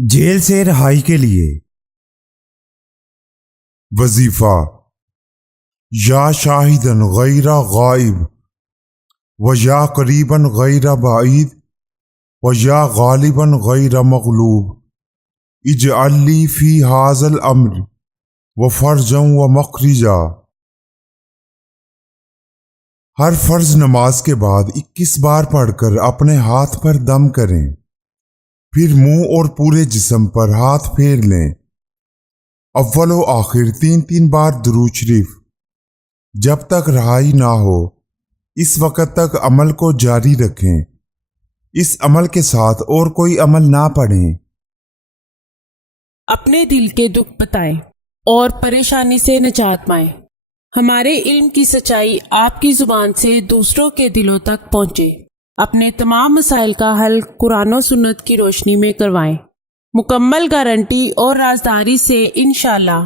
Jail سے رہائی کے لیے وظیفہ یا شاہدن غیر غائب و یا قریباً غیر بعید و یا غالباً غیر مغلوب اجعل لی فی ھذا الامر و فرجا و مخرجا۔ ہر فرض نماز کے بعد 21 بار پڑھ کر اپنے ہاتھ پر دم کریں، پھر منہ اور پورے جسم پر ہاتھ پھیر لیں۔ اول و آخر 3 بار درود شریف۔ جب تک رہائی نہ ہو اس وقت تک عمل کو جاری رکھیں۔ اس عمل کے ساتھ اور کوئی عمل نہ پڑھیں۔ اپنے دل کے دکھ بتائیں اور پریشانی سے نجات پائیں۔ ہمارے علم کی سچائی آپ کی زبان سے دوسروں کے دلوں تک پہنچے۔ اپنے تمام مسائل کا حل قرآن و سنت کی روشنی میں کروائیں، مکمل گارنٹی اور رازداری سے انشاءاللہ۔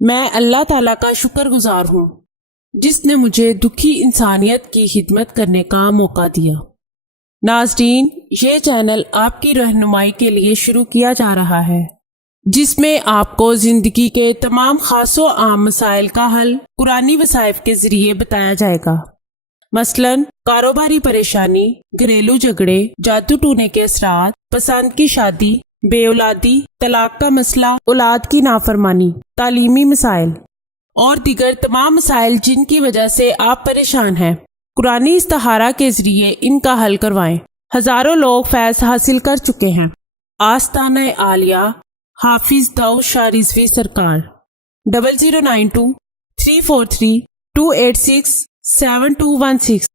میں اللہ تعالیٰ کا شکر گزار ہوں جس نے مجھے دکھی انسانیت کی خدمت کرنے کا موقع دیا۔ ناظرین، یہ چینل آپ کی رہنمائی کے لیے شروع کیا جا رہا ہے، جس میں آپ کو زندگی کے تمام خاص و عام مسائل کا حل قرآنی وظائف کے ذریعے بتایا جائے گا۔ مثلاً کاروباری پریشانی، گھریلو جھگڑے، جادو ٹونے کے اثرات، پسند کی شادی، بے اولادی، طلاق کا مسئلہ، اولاد کی نافرمانی، تعلیمی مسائل اور دیگر تمام مسائل جن کی وجہ سے آپ پریشان ہیں، قرآنی استخارہ کے ذریعے ان کا حل کروائیں۔ ہزاروں لوگ فیض حاصل کر چکے ہیں۔ آستانہ عالیہ حافظ داؤد شاہ رضوی سرکار 0092 343 286 7216